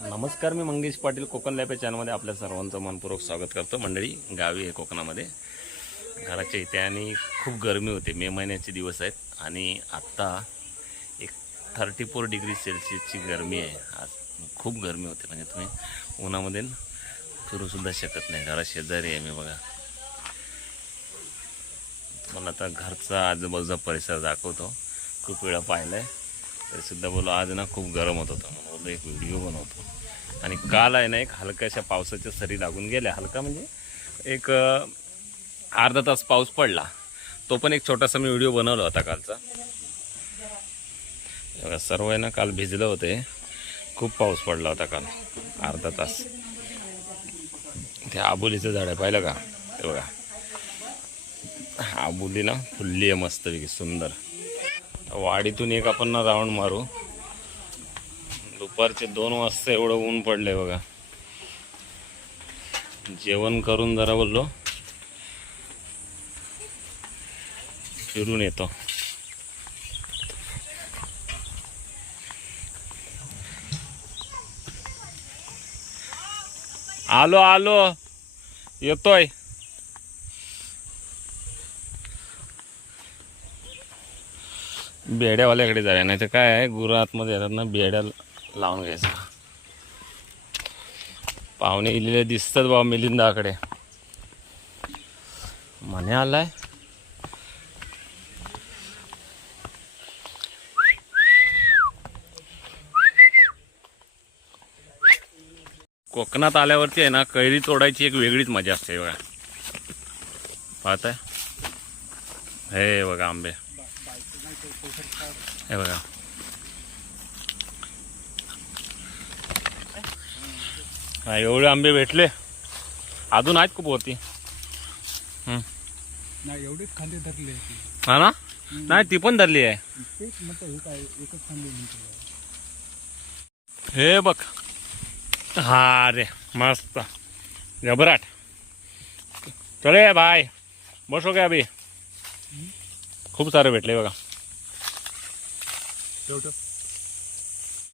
नमस्कार मी मंगेश पाटील कोकण लॅप या चॅनलमध्ये आपल्या सर्वांचं मनपूर्वक स्वागत करतो. मंडळी गावी आहे कोकणामध्ये. घराच्या इथे आणि खूप गरमी होते. मे महिन्याचे दिवस आहेत आणि आत्ता एक थर्टी फोर डिग्री सेल्सिअसची गरमी आहे. आज खूप गरमी होते. म्हणजे तुम्ही उन्हामध्ये फिरूसुद्धा शकत नाही. घरा शेजारी आहे मी बघा. मला आता घरचा आजूबाजूचा परिसर दाखवतो. खूप वेळा पाहिला आहे तरीसुद्धा बोललो आज ना खूप गरम होत होतं. म्हणून बोललो एक व्हिडिओ बनवतो. आणि काल आहे ना एक हलक्याशा पावसाच्या सरी लागून गेल्या. हलका म्हणजे एक अर्धा तास पाऊस पडला. तो पण एक छोटासा मी व्हिडिओ बनवला होता कालचा. सर्व आहे ना काल भिजलं होते. खूप पाऊस पडला होता काल. अर्धा तास. ते आबोलीचं झाड आहे पाहिलं का? ते बघा. आबोली ना फुलली आहे मस्तपैकी सुंदर. वाडीतून एक आपण ना राऊंड मारू. दुपारचे दोन वाजता एवढं ऊन पडलंय बघा. जेवण करून जरा बोललो. फिरून येतो. आलो आलो. येतोय. बेड्यावाल्याकडे जाऊया नाही तर काय आहे गुरं आतमध्ये येतात ना बेड्या लावून घ्यायचा. पाहुणे इलेले दिसतात बाबा मिलिंदाकडे. म्हणे आलाय. कोकणात आल्यावरती आहे ना कैरी तोडायची एक वेगळीच मजा असते बघा. पाहताय? हे बघा आंबे. हे बघा. हा एवढे आंबे भेटले. अजून आहेत खूप नाही एवढेच खांदे धरले हा ना? नाही ती पण धरली आहे. तेच म्हणतो हे काय एकच खांदे म्हणतो. हे बघ. हा रे मस्त. घबराट. चले बाय. बसो काय अभि? खूप सारे भेटले बघा. Go to.